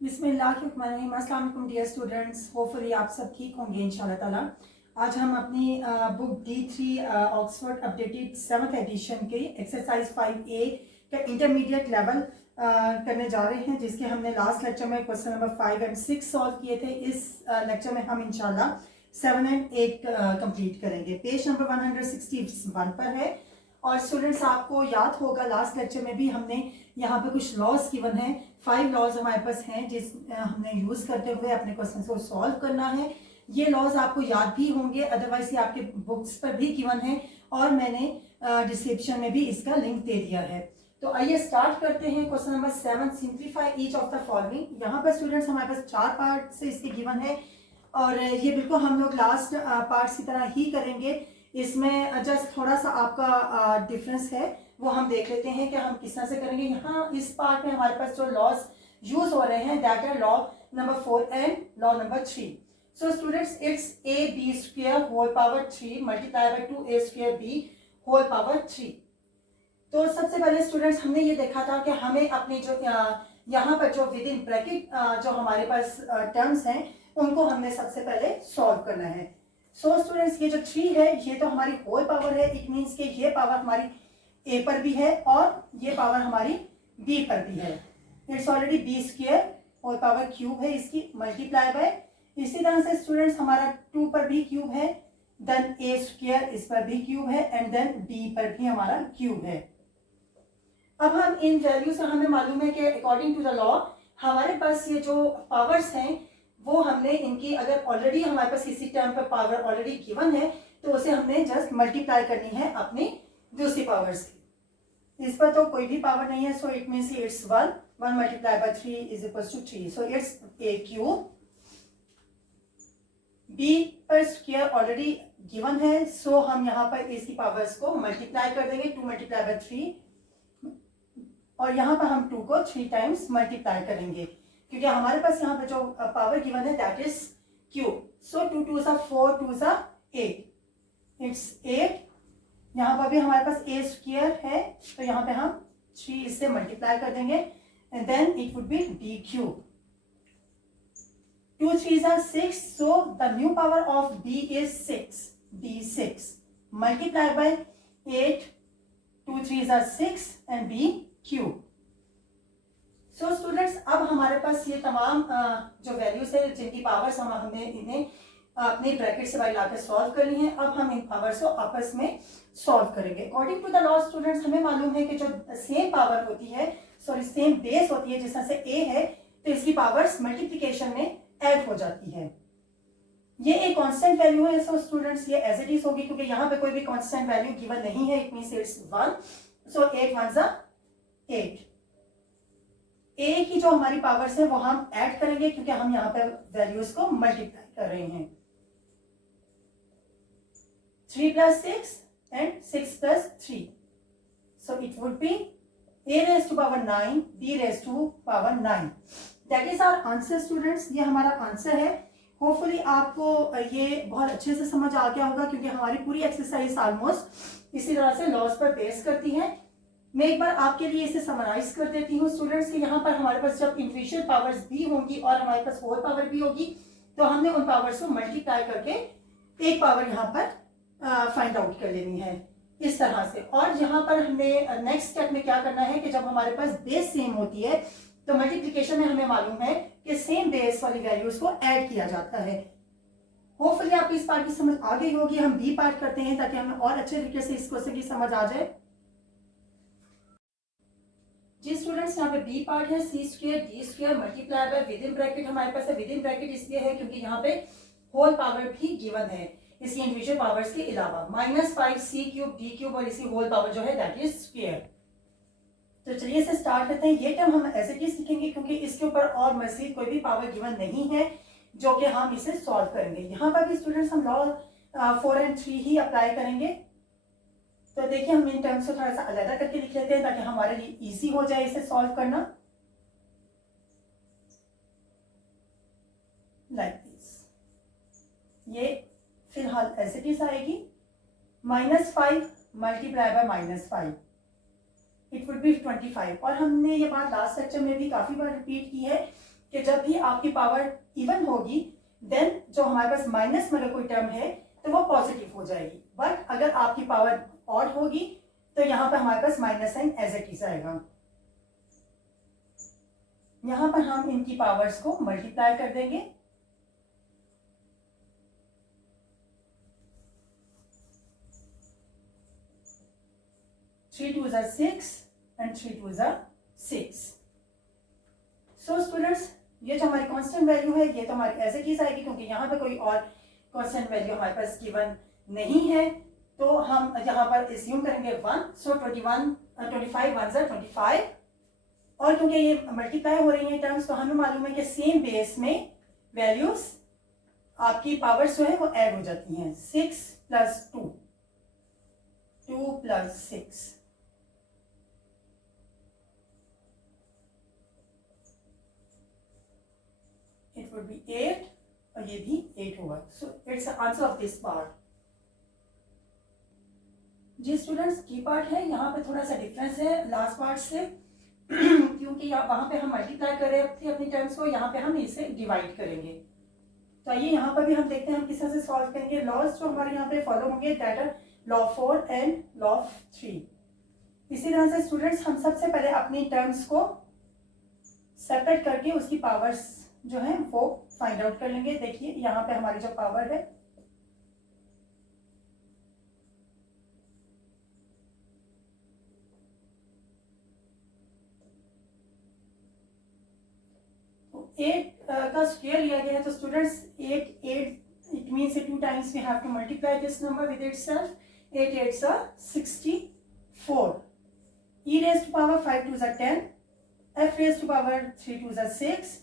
बिस्मिल्लाहिर्रहमानिर्रहीम। अस्सलाम वालेकुम डियर स्टूडेंट्स, होपफुली आप सब ठीक होंगे इंशाल्लाह ताला। आज हम अपनी book D3 Oxford updated 7th edition के एक्सरसाइज 5A का इंटरमीडिएट लेवल करने जा रहे हैं, जिसके हमने लास्ट लेक्चर में क्वेश्चन नंबर 5 और 6 सॉल्व किए थे। इस लेक्चर में हम इंशाल्लाह 7 और 8 कंप्लीट करेंगे। पेज नंबर 161 पर है। और स्टूडेंट्स, आपको याद होगा लास्ट लेक्चर में भी हमने यहाँ पे कुछ लॉज गिवन हैं। 5 लॉज हमारे पास हैं जिस हमने यूज करते हुए अपने क्वेश्चन को सॉल्व करना है। ये लॉज आपको याद भी होंगे, अदरवाइज ये आपके बुक्स पर भी गिवन है और मैंने डिस्क्रिप्शन में भी इसका लिंक दे दिया है। तो आइए स्टार्ट करते हैं। Question number 7, simplify each of the following. यहाँ पर स्टूडेंट्स हमारे पास 4 पार्ट से इसके गिवन है और ये बिल्कुल हम लोग लास्ट पार्ट की तरह ही करेंगे। इसमें जस्ट थोड़ा सा आपका डिफरेंस है, वो हम देख लेते हैं कि हम किस तरह से करेंगे। यहाँ इस पार्ट में हमारे पास जो लॉज यूज हो रहे हैं that are law number 4 and law number 3। So students, it's ab² whole power 3 multiply by 2a² whole power 3। तो सबसे पहले स्टूडेंट्स हमने ये देखा था कि हमें अपने जो यहाँ पर जो विद इन ब्रैकेट जो हमारे पास टर्म्स हैं उनको हमने सबसे पहले सॉल्व करना है। सो स्टूडेंट्स, ये जो 3 है ये तो हमारी होल पावर है। इट मीन्स कि ये पावर हमारी a पर भी है और ये पावर हमारी b पर भी है। It's already b² whole power cube है इसकी, मल्टीप्लाई बाय, इसी तरह से स्टूडेंट्स हमारा 2 पर भी क्यूब है, देन a² इस पर भी क्यूब है एंड देन b पर भी हमारा क्यूब है। अब हम इन वैल्यू से हमें मालूम है कि अकॉर्डिंग टू द लॉ हमारे पास ये जो पावर्स हैं वो हमने इनकी, अगर ऑलरेडी हमारे पास किसी टर्म पर पावर ऑलरेडी गिवन है तो उसे हमने जस्ट मल्टीप्लाई करनी है अपनी दूसरी पावर्स की। इस पर तो कोई भी पावर नहीं है, so it means it's 1 multiply by 3 is equal to 3। So it's a³ b पर स्क्वायर ऑलरेडी गिवन है, सो हम यहाँ पर इसकी पावर्स को मल्टीप्लाई कर देंगे 2 मल्टीप्लाई बाय 3 और यहाँ पर हम 2 को 3 टाइम्स मल्टीप्लाई करेंगे क्योंकि हमारे पास यहाँ पे जो पावर गिवन है that is cube. So 2 2 4 2 8, it's 8। यहाँ पर भी हमारे पास a² है तो यहाँ पे हम 3 इससे मल्टीप्लाई कर देंगे and then it would be b³। 2 3 6, so the new power of b is 6, b6 multiplied by 8, 2 3 6 and b³। So students, अब हमारे पास ये तमाम जो वैल्यूज है जिनकी पावर्स हमने इन्हें अपने ब्रैकेट से बाहर लाकर सॉल्व करनी है। अब हम इन पावर्स को आपस में सॉल्व करेंगे। According to the law students हमें मालूम है कि जो सेम पावर होती है, सॉरी सेम बेस होती है, जिस तरह से a है तो इसकी पावर्स मल्टीप्लिकेशन में ऐड हो जाती है। ये एक कांस्टेंट वैल्यू है, सो स्टूडेंट्स ये एज इट इज होगी क्योंकि यहाँ पे कोई भी कांस्टेंट वैल्यू गिवन नहीं है। It means it's 1, so 8 1 8। a की जो हमारी पावर्स है वो हम ऐड करेंगे क्योंकि हम यहाँ पे वैल्यूज को मल्टीप्लाई कर रहे हैं। 3 + 6 and 6 + 3, so it would be a raised to power 9 b raised to power 9। That is our answer students, ये हमारा आंसर है। होपफुली आपको ये बहुत अच्छे से समझ आ गया होगा क्योंकि हमारी पूरी एक्सरसाइज ऑलमोस्ट इसी तरह से लॉज पर बेस करती है। मैं एक बार आपके लिए इसे समराइज कर देती हूँ स्टूडेंट्स कि यहाँ पर हमारे पास जब इंडिविजुअल पावर्स भी होंगी और हमारे पास होल पावर भी होगी तो हमने उन पावर्स को मल्टीप्लाई करके एक पावर यहाँ पर फाइंड आउट कर लेनी है इस तरह से। और यहाँ पर हमें नेक्स्ट स्टेप में क्या करना है कि जब हमारे पास बेस सेम होती है तो मल्टीप्लिकेशन में हमें मालूम है कि सेम बेस वाली वैल्यूज को ऐड किया जाता है। होपफुली आपको इस पार्ट की समझ आ गई होगी। हम बी पार्ट करते हैं ताकि हमें और अच्छे तरीके से इस क्वेश्चन की समझ आ जाए। जी स्टूडेंट्स, यहाँ पे बी पार्ट है c² d² multiply bye, with in bracket हमारे पास है। विद इन ब्रैकेट इसलिए है क्योंकि यहाँ पे होल पावर भी गिवन है इसकी इंडिविजुअल पावर्स के अलावा, -5c³ d³ और इसी होल पावर जो है दैट इज स्क्वायर। तो चलिए इसे स्टार्ट करते हैं। ये टर्म हम एज इट इज लिखेंगे क्योंकि इसके ऊपर और मजीद कोई भी पावर गिवन नहीं है जो कि हम इसे सॉल्व करेंगे। यहाँ पर भी स्टूडेंट्स हम लॉ 4 और 3 ही अप्लाई करेंगे। तो देखिए हम इन टर्म्स को थोड़ा सा अलग करके लिख लेते हैं ताकि हमारे लिए इजी हो जाए इसे सॉल्व करना। लाइक दिस, ये फिलहाल एज इट इज आएगी। -5 multiply by -5 it would B 25। और हमने ये बात लास्ट लेक्चर में भी काफी बार रिपीट की है कि जब भी आपकी पावर इवन होगी देन जो हमारे पास माइनस में अगर कोई टर्म है तो वो पॉजिटिव हो जाएगी, बट अगर आपकी पावर ऑड होगी तो यहाँ पर हमारे पास minus sign as it is आएगा। यहाँ पर हम इनकी पावर्स को मल्टीप्लाई कर देंगे। थ्री टू ज़ा 6 एंड 3 2 ज़ा 6। सो स्टूडेंट्स, ये जो हमारी कांस्टेंट वैल्यू है ये तो हमारी एज इट इज आएगी, क्योंकि यहाँ पे कोई और कांस्टेंट वैल्यू हमारे पास गिवन नहीं है, तो हम यहाँ पर एज्यूम करेंगे 1। सो 25 1 ज़ा 25, और क्योंकि ये मल्टीप्लाई हो रही है टर्म्स तो हमें मालूम है कि सेम बेस में वैल्यूज आपकी पावर्स जो है वो ऐड हो जाती हैं। 6 + 2, 2 + 6, इट वुड बी 8, और ये भी 8 होगा। So it's answer of this part. जी स्टूडेंट्स, की पार्ट है यहाँ पे थोड़ा सा डिफरेंस है लास्ट पार्ट से क्योंकि वहां पे हम मल्टीप्लाई कर रहे थे अपनी टर्म्स को, यहाँ पे हम इसे डिवाइड करेंगे। तो आइए यहाँ पर भी हम देखते हैं हम किस तरह से सॉल्व करेंगे। लॉज जो हमारे यहाँ पे फॉलो होंगे that are law 4 and law 3। इसी तरह से स्टूडेंट्स हम सबसे पहले अपनी टर्म्स को सेपरेट करके उसकी पावर्स जो है वो फाइंड आउट कर लेंगे। देखिए यहाँ पे हमारी जो पावर है तो 8 का स्क्वायर लिया गया है, तो students 8 it means 2 times we have to multiply this number with itself. 8 8 ज़ा 64, e raised to power 5 2 ज़ा 10, f raised to power 3 2 ज़ा 6,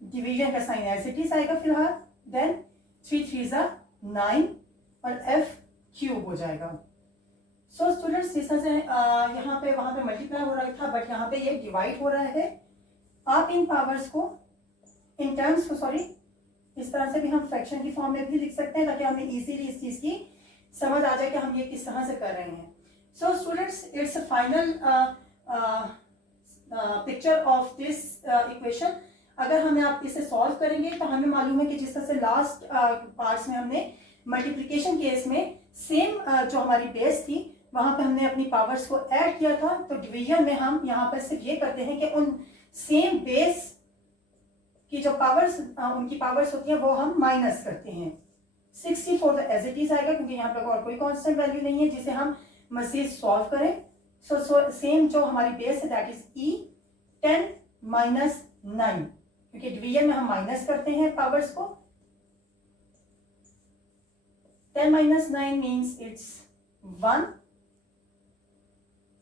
डिवीजन का साइन एज इट इज आएगा फिलहाल, देन 3 3 ज़ा 9 और f क्यूब हो जाएगा। सो स्टूडेंट्स इस तरह से यहाँ पे वहां पे मल्टीप्लाई हो रहा था बट यहाँ पे ये डिवाइड हो रहा है। आप इन पावर्स को इन टर्म्स को इस तरह से भी हम फ्रैक्शन की फॉर्म में भी लिख सकते हैं ताकि हमें इजीली इस चीज की समझ आ जाए कि हम ये किस तरह से कर रहे हैं। सो students, it's a final picture of this equation. अगर हमें आप इसे सॉल्व करेंगे तो हमें मालूम है कि जिस तरह से लास्ट पार्ट्स में हमने मल्टीप्लिकेशन केस में सेम जो हमारी बेस थी वहां पे हमने अपनी पावर्स को ऐड किया था, तो डिवीजन में हम यहाँ पर सिर्फ ये करते हैं कि उन सेम बेस की जो पावर्स उनकी पावर्स होती हैं वो हम माइनस करते हैं। 64 एज इट इज आएगा क्योंकि यहाँ पे और कोई कांस्टेंट वैल्यू नहीं है जिसे हम मजीद सॉल्व करें। सो सेम जो हमारी बेस है दैट इज ई 10 - 9, क्योंकि डिवीजन में हम माइनस करते हैं पावर्स को। 10 - 9 means it's 1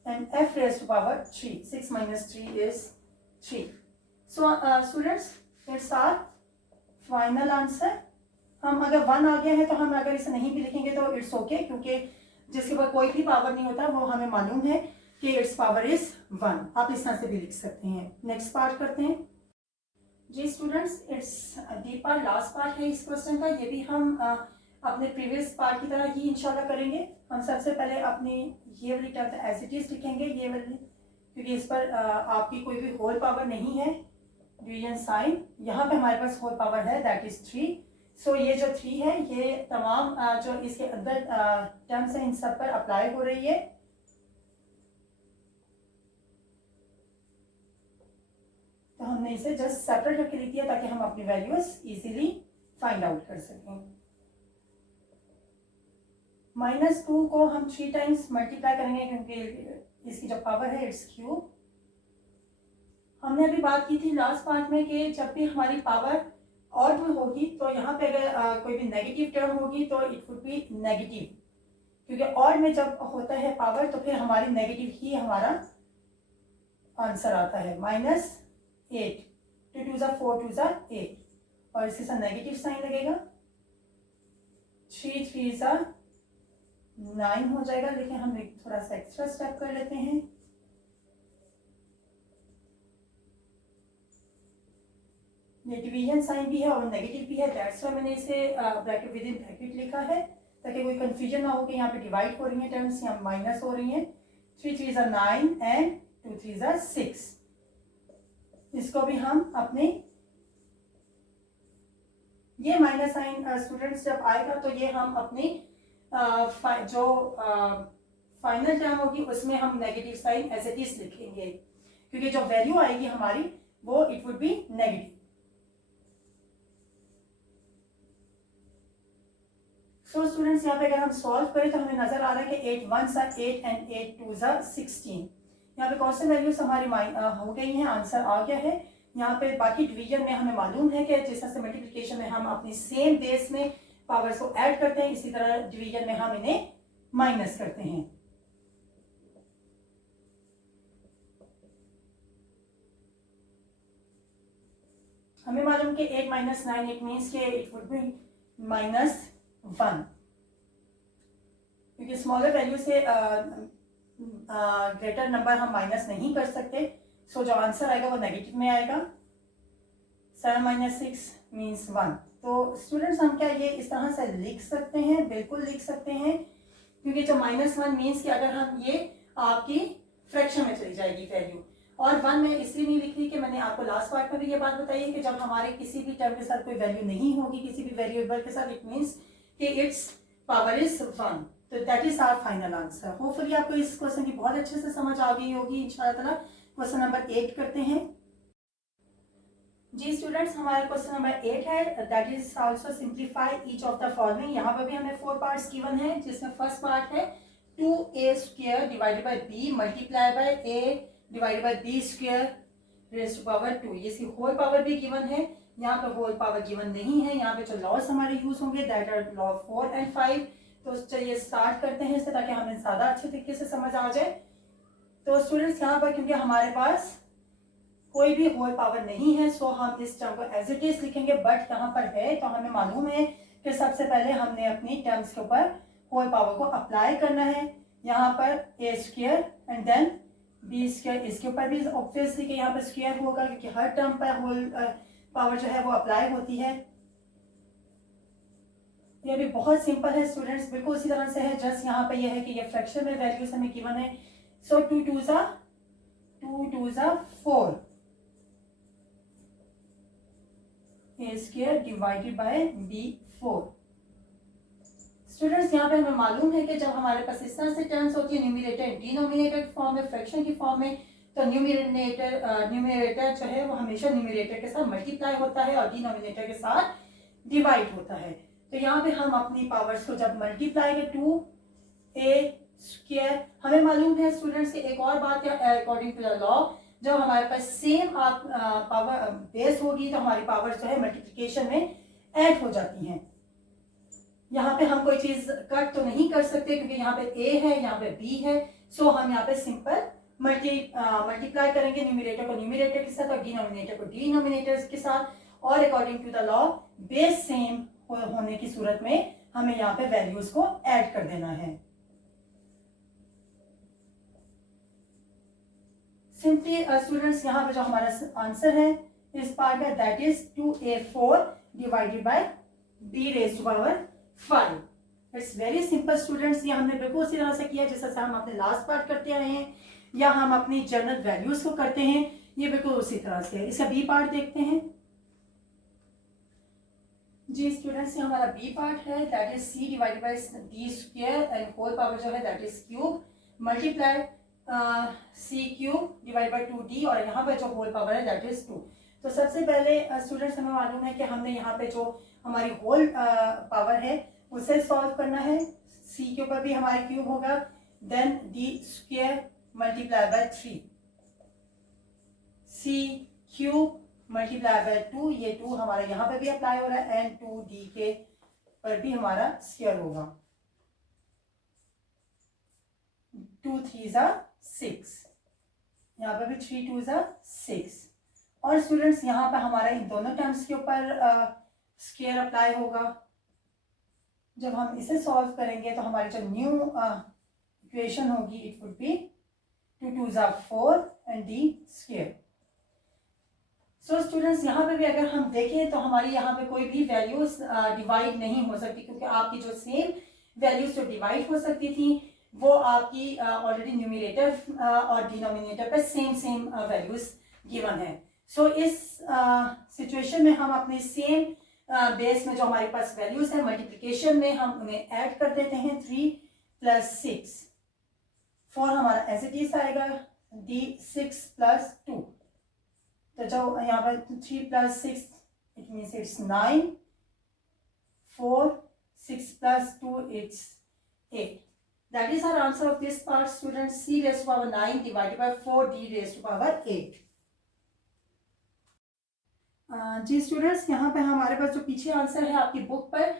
and f raised to power 3. 6 - 3 is 3. So students, it's our final answer. हम अगर 1 आ गया है तो हम अगर इसे नहीं भी लिखेंगे तो इट्स ओके, क्योंकि जिसके पास कोई भी पावर नहीं होता वो हमें मालूम है कि इट्स पावर इज 1। आप इस तरह से भी लिख सकते हैं। नेक्स्ट पार्ट करते हैं। जी students, it's D part, last part है इस क्वेश्चन का। ये भी हम अपने प्रीवियस पार्ट की तरह ही इंशाल्लाह करेंगे। हम सबसे पहले अपनी ये वाली टर्म एज इट इज लिखेंगे, ये वाली, क्योंकि इस पर आपकी कोई भी होल पावर नहीं है। डिवीजन साइन, यहाँ पे हमारे पास होल पावर है दैट इज 3। सो ये जो 3 है ये तमाम जो इसके अंदर टर्म्स हैं इन सब पर अप्लाई हो रही है। तो हमने इसे जस्ट सेपरेट करके लिख दिया ताकि हम अपनी वैल्यूज इजीली फाइंड आउट कर सकें। -2 को हम 3 टाइम्स मल्टीप्लाई करेंगे क्योंकि इसकी जो पावर है इट्स क्यूब। हमने अभी बात की थी लास्ट पार्ट में कि जब भी हमारी पावर ऑड में होगी तो यहाँ पे अगर कोई भी नेगेटिव टर्म होगी तो इट वुड बी नेगेटिव, क्योंकि ऑड में जब होता है पावर तो फिर हमारी नेगेटिव ही हमारा आंसर आता है। -8, 2 2 ज़ा 4 2 ज़ा 8, और इसके साथ नेगेटिव साइन लगेगा। 3 3 ज़ा 9 हो जाएगा, लेकिन हम एक थोड़ा सा एक्स्ट्रा स्टेप कर लेते हैं। ये डिवीजन साइन भी है और नेगेटिव भी है, दैट्स व्हाई मैंने इसे ब्रैकेट विद इन ब्रैकेट लिखा है ताकि कोई कंफ्यूजन ना हो कि यहाँ पे डिवाइड हो रही है टर्म्स या माइनस हो रही हैं। 3 3 ज़ा 9 एंड 2 3 ज़ा 6। इसको भी हम अपने ये माइनस साइन स्टूडेंट्स जब आएगा तो ये हम अपनी जो फाइनल टर्म होगी उसमें हम negative sign as it is लिखेंगे, क्योंकि जो वैल्यू आएगी हमारी वो it would be negative. So students यहाँ पे अगर हम सॉल्व करें तो हमें नजर आ रहा है कि 8 1 8 एंड 8 2 16। यहाँ पे कौन से वैल्यूज हमारी हो गई हैं, आंसर आ गया है। यहाँ पे बाकी डिवीजन में हमें मालूम है कि जिस तरह से मल्टीप्लिकेशन में हम अपनी सेम बेस में पावर्स को ऐड करते हैं, इसी तरह डिवीजन में हम इन्हें माइनस करते हैं। हमें मालूम कि 8 - 9 इट मीन्स के इट वुड बी -1, क्योंकि स्मॉलर वैल्यू से ग्रेटर नंबर हम माइनस नहीं कर सकते। सो जो आंसर आएगा वो नेगेटिव में आएगा। 7 - 6 मीन्स 1। तो स्टूडेंट्स हम क्या ये इस तरह से लिख सकते हैं? बिल्कुल लिख सकते हैं, क्योंकि जो -1 मीन्स कि अगर हम ये आपकी फ्रैक्शन में चली जाएगी वैल्यू। और 1 में इसलिए नहीं लिख रही कि मैंने आपको लास्ट पार्ट में भी ये बात बताई है कि जब हमारे किसी भी टर्म के साथ कोई वैल्यू नहीं होगी, किसी भी वेरिएबल के साथ, इट मीन्स कि इट्स पावर इज 1। तो that is our final answer. Hopefully आपको इस क्वेश्चन की बहुत अच्छे से समझ आ गई होगी इंशाल्लाह ताला। क्वेश्चन नंबर 8 करते हैं। जी स्टूडेंट्स, हमारा क्वेश्चन नंबर 8 है, that is also simplify each of the following. यहाँ पर भी हमें 4 पार्ट्स गिवन है, जिसमें फर्स्ट पार्ट है 2a² divided by b multiply by a divided by b² raised to power 2। ये इसकी होल पावर भी गिवन है। यहाँ पे होल पावर गिवन नहीं है। यहाँ पे जो लॉस हमारे यूज होंगे दैट आर लॉ 4 एंड 5। तो चलिए स्टार्ट करते हैं इससे, ताकि हमें ज्यादा अच्छे तरीके से समझ आ जाए। तो स्टूडेंट्स यहाँ पर क्योंकि हमारे पास कोई भी होल पावर नहीं है, सो हम इस टर्म को एज इट इज लिखेंगे। बट यहाँ पर है तो हमें मालूम है कि सबसे पहले हमने अपनी टर्म्स के ऊपर होल पावर को अप्लाई करना है। यहाँ पर a² एंड देन b²। इसके ऊपर भी ऑब्वियसली कि यहाँ पर स्क्वायर होगा, क्योंकि हर टर्म पर होल पावर जो है वो अप्लाई होती है। ये भी बहुत सिंपल है स्टूडेंट्स, बिल्कुल उसी तरह से है। जस्ट यहाँ पे ये है कि ये फ्रैक्शन में वैल्यूज हमें गिवन है। सो 2 2 4 a² divided by b4। Students यहाँ पे हमें मालूम है कि जब हमारे पास इस तरह से टर्म्स होती है न्यूमरेटर डिनोमिनेटर की फॉर्म में, फ्रैक्शन की फॉर्म में, तो न्यूमरेटर जो है वो हमेशा न्यूमरेटर के साथ मल्टीप्लाई होता है और डिनोमिनेटर के साथ डिवाइड होता है। तो यहाँ पे हम अपनी पावर्स को जब मल्टीप्लाई के 2a², हमें मालूम है स्टूडेंट्स की एक और बात है, अकॉर्डिंग टू द लॉ जब हमारे पास सेम पावर बेस होगी तो हमारी पावर्स जो है मल्टीप्लिकेशन में ऐड हो जाती हैं। यहाँ पे हम कोई चीज कट तो नहीं कर सकते, क्योंकि यहाँ पे a है, यहाँ पे b है। सो हम यहाँ पे सिंपल मल्टीप्लाई करेंगे न्यूमरेटर को न्यूमरेटर के साथ और डिनोमिनेटर को डिनोमिनेटर के साथ। और according to the law base same होने की सूरत में हमें यहाँ पे वैल्यूज को ऐड कर देना है। सिंपली स्टूडेंट्स यहाँ पे जो हमारा आंसर है इस पार्ट का that is 2a4 divided by b raised to power 5। It's very simple students. ये हमने बिल्कुल उसी तरह से किया जैसे हम अपने लास्ट पार्ट करते आए हैं या हम अपनी जनरल वैल्यूज को करते हैं, ये बिल्कुल उसी तरह से है। इसका बी पार्ट देखते हैं। जी स्टूडेंट्स, ये हमारा बी पार्ट है, that is c divided by d² and whole power जो है that is cube multiply c³ divide by 2d और यहाँ पे जो होल पावर है दैट इज 2। तो सबसे पहले स्टूडेंट्स हमें मालूम है कि हमने यहाँ पे जो हमारी होल पावर है उसे सॉल्व करना है। c के ऊपर भी हमारे क्यूब होगा, then d² multiply by 3, c³ multiply by 2, ये 2 हमारा यहाँ पे भी अप्लाई हो रहा है एंड 2d के पर भी हमारा स्क्वायर होगा। 2 3 6, यहाँ पे भी 3 2 6। और स्टूडेंट्स यहाँ पे हमारा इन दोनों टर्म्स के ऊपर स्क्वायर अप्लाई होगा। जब हम इसे सॉल्व करेंगे तो हमारी जो न्यू इक्वेशन होगी it would B 2 2 4 and d²। So students यहाँ पे भी अगर हम देखें तो हमारी यहाँ पे कोई भी वैल्यूज डिवाइड नहीं हो सकती, क्योंकि आपकी जो सेम वैल्यूज जो डिवाइड हो सकती थी वो आपकी ऑलरेडी न्यूमरेटर और डिनोमिनेटर पे सेम वैल्यूज गिवन है। सो इस सिचुएशन में हम अपने सेम बेस में जो हमारे पास वैल्यूज है, मल्टीप्लिकेशन में हम उन्हें ऐड कर देते हैं। 3 + 6 4 हमारा एज इट इज आएगा, डी 6 + 2, तो जो यहाँ पर 3 + 6 it means it's 9, 4 6 + 2 it's 8. That is our answer of this part, students. C raised to power 9 divided by 4, D raised to power 8. जी स्टूडेंट्स, यहाँ पे हमारे पास जो पीछे आंसर है आपकी बुक पर,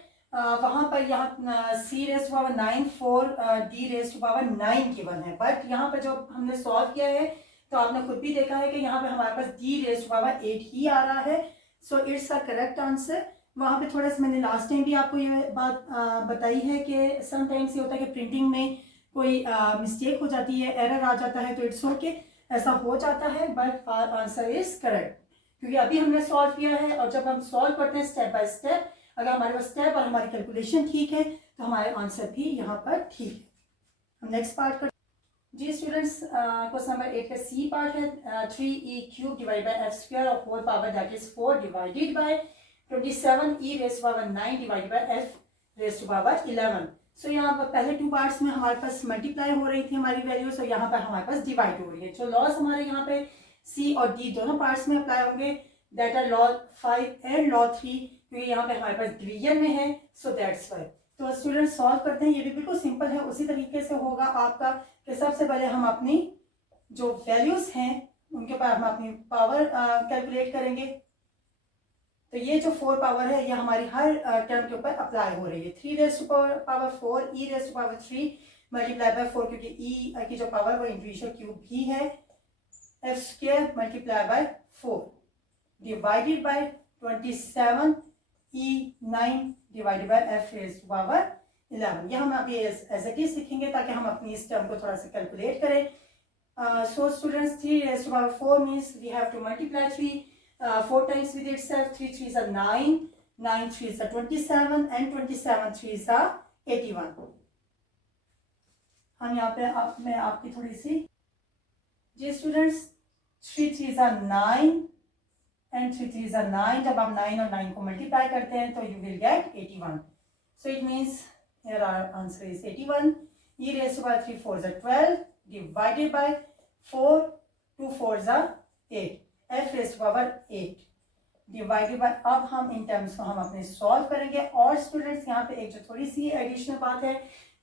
वहाँ पर यहाँ C raised to power 9 4 D raised to power 9 given है, बट यहाँ पर जो हमने सॉल्व किया है तो आपने खुद भी देखा है कि यहाँ पे हमारे पास D raised to power 8 ही आ रहा है, so it's a correct answer. वहाँ पे थोड़ा सा मैंने लास्ट टाइम भी आपको ये बात बताई है कि समटाइम्स ये होता है कि प्रिंटिंग में कोई मिस्टेक हो जाती है, एरर आ जाता है, तो इट्स ओके, ऐसा हो जाता है, but our answer is correct, क्योंकि अभी हमने सॉल्व किया है। और जब हम सॉल्व करते हैं स्टेप बाय स्टेप, अगर हमारे पास स्टेप और हमारी कैलकुलेशन ठीक है तो हमारे आंसर भी यहाँ पर ठीक है। हम नेक्स्ट पार्ट कर जी स्टूडेंट्स, क्वेश्चन नंबर 8 का सी पार्ट है। 3e³ डिवाइड बाय f² और whole power that is 4 divided by 27e raised to power 9 divided by f raised to power 11। So यहाँ पर पहले 2 पार्ट्स में हमारे पास मल्टीप्लाई हो रही थी हमारी वैल्यूज, और यहाँ पर हमारे पास डिवाइड हो रही है। जो लॉस हमारे यहाँ पे C और D दोनों पार्ट्स में अप्लाई होंगे, that are law 5 and law 3, क्योंकि यहाँ पे हमारे पास डिवीजन में है, सो दैट्स वाई। तो स्टूडेंट सॉल्व करते हैं, ये भी बिल्कुल सिंपल है, उसी तरीके से होगा आपका कि सबसे पहले हम अपनी जो वैल्यूज हैं उनके ऊपर हम अपनी पावर कैलकुलेट करेंगे। तो ये जो 4 पावर है ये हमारी हर टर्म के ऊपर अप्लाई हो रही है। 3 raised to power 4 e raised to power 3 multiply bye 4, क्योंकि e की जो पावर वो इंडिविजुअल क्यूब भी है, f² multiply by 4 divided by 27 e9 divided by f raised to power 11। ये हम अभी एज इट इज लिखेंगे ताकि हम अपनी इस टर्म को थोड़ा सा कैलकुलेट करें। So students, 3 raised to power 4 means we have to multiply 3 4 times with itself, 3 3s are 9, 9 3s are 27, and 27 3s are 81। हम यहाँ पे मैं आपकी थोड़ी सी जी students, 3 3s are 9 and 3 3s are 9, जब आप 9 और 9 को मल्टीप्लाई करते हैं तो you will get 81। So it means here our answer is 81। e raised to power 3 4s are 12 divided by 4 2 4s are 8, f raised to power 8 divided bye, अब हम in terms को हम अपने सॉल्व करेंगे। और स्टूडेंट्स यहाँ पे एक जो थोड़ी सी एडिशनल बात है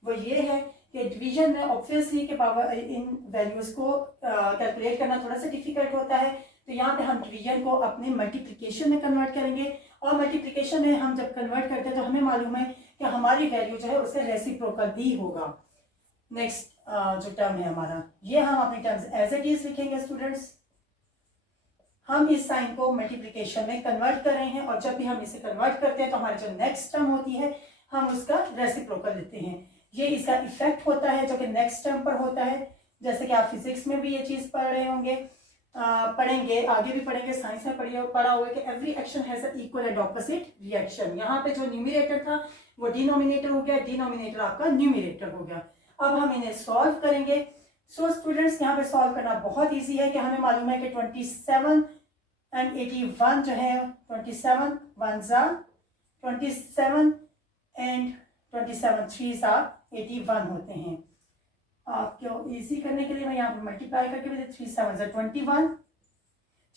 वो ये है कि डिवीजन में ऑब्वियसली के पावर इन वैल्यूज को कैलकुलेट करना थोड़ा सा डिफिकल्ट होता है, तो यहाँ पे हम डिवीजन को अपने मल्टीप्लिकेशन में कन्वर्ट करेंगे। और मल्टीप्लिकेशन में हम जब कन्वर्ट करते हैं तो हमें मालूम है कि हमारी वैल्यू जो है उससे रेसिप्रोकल भी होगा। नेक्स्ट जो टर्म है हमारा, ये हम अपने टर्म्स एज इट इज लिखेंगे स्टूडेंट्स। हम इस साइन को मल्टीप्लिकेशन में कन्वर्ट कर रहे हैं, और जब भी हम इसे कन्वर्ट करते हैं तो हमारी जो नेक्स्ट टर्म होती है हम उसका रेसिप्रोकल लेते हैं। ये इसका इफेक्ट होता है जो कि नेक्स्ट टर्म पर होता है, जैसे कि आप फिजिक्स में भी ये चीज पढ़ रहे होंगे, पढ़ेंगे, आगे भी पढ़ेंगे, साइंस में पढ़ा होगा कि every action has a equal and opposite reaction. यहाँ पे जो न्यूमिनेटर था वो डिनोमिनेटर हो गया, डिनोमिनेटर आपका न्यूमिनेटर हो गया। अब हम इन्हें सॉल्व करेंगे। सो स्टूडेंट्स, यहाँ पे सॉल्व करना बहुत इजी है कि हमें मालूम है कि 27 एंड 81 जो है 27 1s are 27 and 27 3s are 81 होते हैं। आपको इजी करने के लिए मैं यहाँ पे मल्टीप्लाई करके भी 3 7s are 21,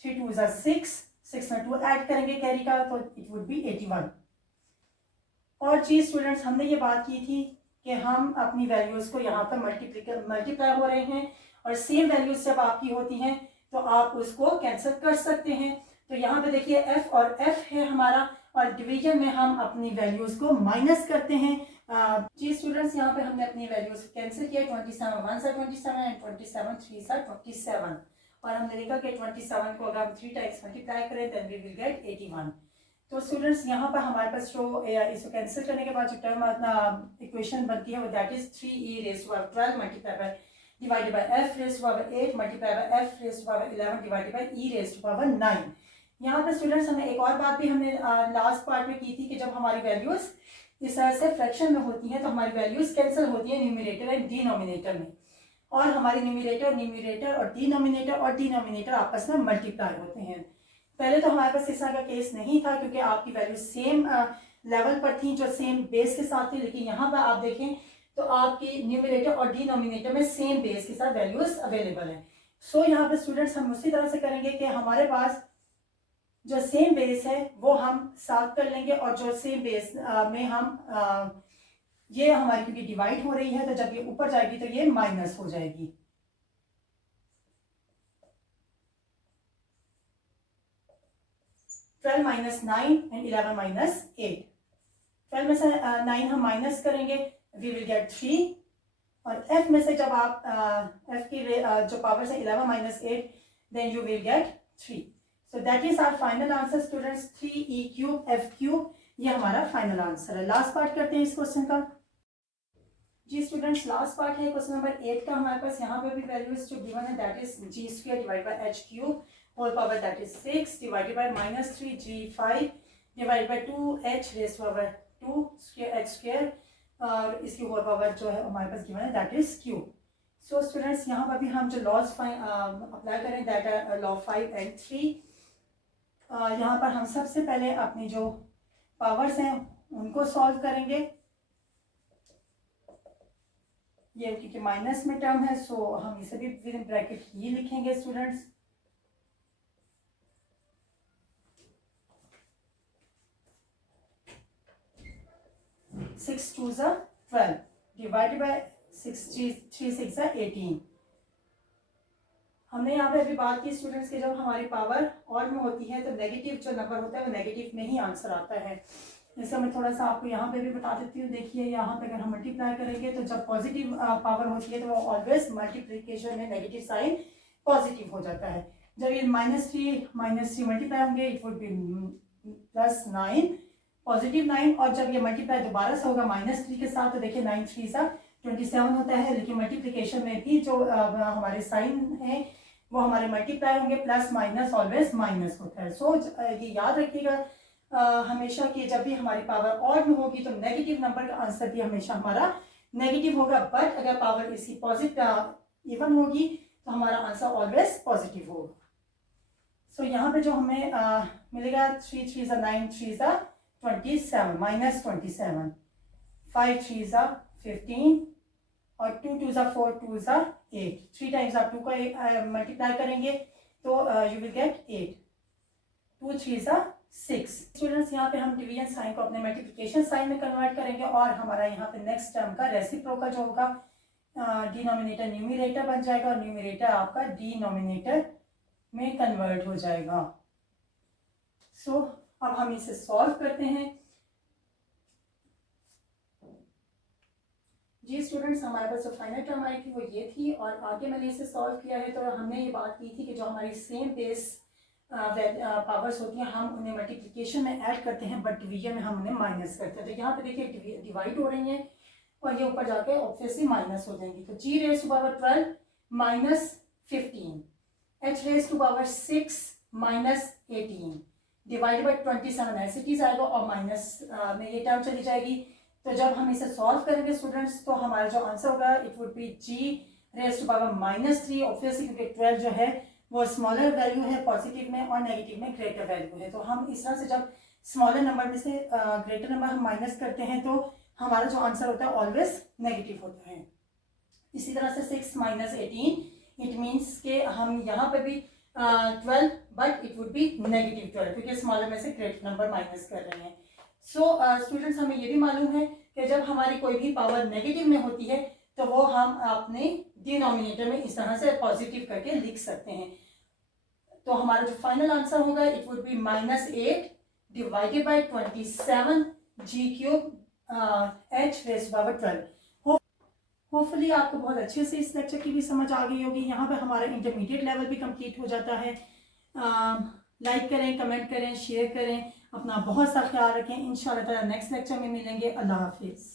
3 2s are 6, 6 में 2 ऐड करेंगे कैरी का तो इट वुड बी 81। और चीज स्टूडेंट्स, हमने ये बात की थी कि हम अपनी वैल्यूज को यहाँ पर मल्टीप्लाई हो रहे हैं, और सेम वैल्यूज जब आपकी होती हैं तो आप उसको कैंसिल कर सकते हैं। तो यहाँ पे देखिए f और f है हमारा, और डिवीजन में हम अपनी वैल्यूज को माइनस करते हैं। जी स्टूडेंट्स, यहाँ पे हमने अपनी वैल्यूज कैंसिल किया, 27 1s are 27 and 27 3s are 27, और हमने देखा कि 27 को अगर हम 3 टाइम्स मल्टीप्लाई करें देन वी विल गेट 81। तो स्टूडेंट्स, यहाँ पर हमारे पास जो इसको कैंसिल करने के बाद जो टर्म इक्वेशन बनती है वो that is 3e raised to power 12 multiply by divided by f raised to power 8 multiply by f raised to power 11 divided by e raised to power 9। यहाँ पर स्टूडेंट्स, हमने एक और बात भी हमने लास्ट पार्ट में की थी कि जब हमारी वैल्यूज इस तरह से फ्रैक्शन में होती हैं तो हमारी वैल्यूज कैंसिल होती है न्यूमिनेटर एंड डिनोमिनेटर में, और हमारी न्यूमिनेटर और डिनोमिनेटर आपस में मल्टीप्लाई होते हैं। पहले तो हमारे पास इस तरह का केस नहीं था क्योंकि आपकी वैल्यू सेम लेवल पर थी, जो सेम बेस के साथ थी, लेकिन यहाँ पर आप देखें तो आपकी न्यूमिनेटर और डिनोमिनेटर में सेम बेस के साथ वैल्यूज अवेलेबल है। सो यहाँ पे स्टूडेंट्स हम उसी तरह से करेंगे कि हमारे पास जो सेम बेस है वो हम साथ कर लेंगे, और जो सेम बेस में हम ये हमारी क्योंकि डिवाइड हो रही है तो जब ये ऊपर जाएगी तो ये माइनस हो जाएगी। Twelve minus 9 and 11 minus 8। 12 में से 9 हम माइनस करेंगे, वी विल गेट 3, और f में से जब आप f की जो पावर है 11 minus 8, then you will get 3। So that is our final answer students, 3e cube f cube, ये हमारा फाइनल आंसर है। लास्ट पार्ट करते हैं इस क्वेश्चन का। जी स्टूडेंट्स, लास्ट पार्ट है क्वेश्चन नंबर 8 का। हमारे पास यहाँ पे भी वैल्यूज जो गिवन है that is g square divide by h cube whole power that is 6 divided by minus 3g5 divide by 2h raise power 2 square h square, और इसकी होल पावर जो है हमारे पास गिवन है that is cube. So students, यहाँ पर भी हम जो लॉज अप्लाई करें दैट आर लॉ 5 एंड 3। यहाँ पर हम सबसे पहले अपनी जो पावर्स हैं उनको सॉल्व करेंगे। ये क्योंकि माइनस में टर्म है सो हम इसे भी विद इन ब्रैकेट ही लिखेंगे स्टूडेंट्स। सिक्स टू ज़ा 12 डिवाइडेड बाय 3 6 ज़ा 18। हमने यहाँ पे अभी बात की स्टूडेंट्स के जब हमारी पावर और में होती है तो नेगेटिव जो नंबर होता है वो नेगेटिव में ही आंसर आता है। जैसे मैं थोड़ा सा आपको यहाँ पे भी बता देती हूँ। देखिए यहाँ पे अगर हम मल्टीप्लाई करेंगे तो जब पॉजिटिव पावर होती है तो वो ऑलवेज मल्टीप्लिकेशन में नेगेटिव साइन पॉजिटिव हो जाता है। जब ये -3 मल्टीप्लाई होंगे इट वुड बी +9 पॉजिटिव 9, और जब ये मल्टीप्लाई दोबारा से होगा -3 के साथ तो देखिए 9 3 सा 27 होता है। लेकिन मल्टीप्लिकेशन में भी जो हमारे साइन है वो हमारे मल्टीप्लाई होंगे, प्लस माइनस ऑलवेज माइनस होता है। सो ये याद रखिएगा हमेशा कि जब भी हमारी पावर ऑड में होगी तो नेगेटिव नंबर का आंसर भी हमेशा हमारा नेगेटिव होगा, बट अगर पावर इसकी पॉजिटिव इवन होगी तो हमारा आंसर ऑलवेज पॉजिटिव होगा। सो यहाँ पे जो हमें मिलेगा 3 3 ज़ा 9 3 ज़ा 27 -27, 5 3 ज़ा 15 और 2 2 ज़ा 4 2 ज़ा 8। 3 टाइम्स आप 2 को मल्टीप्लाई करेंगे तो यू विल गेट 8, 2 3 ज़ा 6। स्टूडेंट्स, यहाँ पे हम डिवीजन साइन को अपने मल्टीप्लिकेशन साइन में कन्वर्ट करेंगे, और हमारा यहाँ पे नेक्स्ट टर्म का रेसिप्रोकल जो होगा डिनोमिनेटर न्यूमरेटर बन जाएगा और न्यूमरेटर आपका डिनोमिनेटर में कन्वर्ट हो जाएगा। सो अब हम इसे सॉल्व करते हैं। जी स्टूडेंट्स, हमारे पास जो फाइनल टर्म आई थी वो ये थी, और आगे मैंने इसे सॉल्व किया है तो हमने ये बात की थी कि जो हमारी सेम बेस पावर्स होती हैं हम उन्हें मल्टीप्लिकेशन में ऐड करते हैं बट डिवीजन में हम उन्हें माइनस करते हैं। तो यहाँ पे देखिए डिवाइड हो रही हैं और ये ऊपर जाके ऑब्वियसली माइनस हो जाएंगी। तो g raise to power 12 minus 15, h raise to power 6 minus 18 divide by 27 ऐसे चीज आएगा और माइनस में ये टर्म चली जाएगी। तो जब हम इसे सॉल्व करेंगे स्टूडेंट्स तो हमारा जो आंसर होगा it would be g raise to power -3, obviously क्योंकि 12 जो है वो स्मॉलर वैल्यू है पॉजिटिव में और नेगेटिव में ग्रेटर वैल्यू है। तो हम इस तरह से जब स्मॉलर नंबर में से ग्रेटर नंबर हम माइनस करते हैं तो हमारा जो आंसर होता है ऑलवेज नेगेटिव होता है। इसी तरह से 6 माइनस 18 इट मीन्स के हम यहाँ पे भी 12 बट इट वुड बी -12 क्योंकि स्मॉलर में से ग्रेटर नंबर माइनस कर रहे हैं। सो स्टूडेंट्स, हमें ये भी मालूम है कि जब हमारी कोई भी पावर नेगेटिव में होती है तो वो हम अपने डिनोमिनेटर में इस तरह से पॉजिटिव करके लिख सकते हैं। तो हमारा जो फाइनल आंसर होगा it would be -8 divided by 27 g cube h raise to power 12। Hopefully आपको बहुत अच्छे से इस लेक्चर की भी समझ आ गई होगी। यहाँ पे हमारा इंटरमीडिएट लेवल भी कंप्लीट हो जाता है। लाइक करें, कमेंट करें, शेयर करें, अपना बहुत सा ख्याल रखें। इंशाल्लाह नेक्स्ट लेक्चर में मिलेंगे। अल्लाह हाफिज़।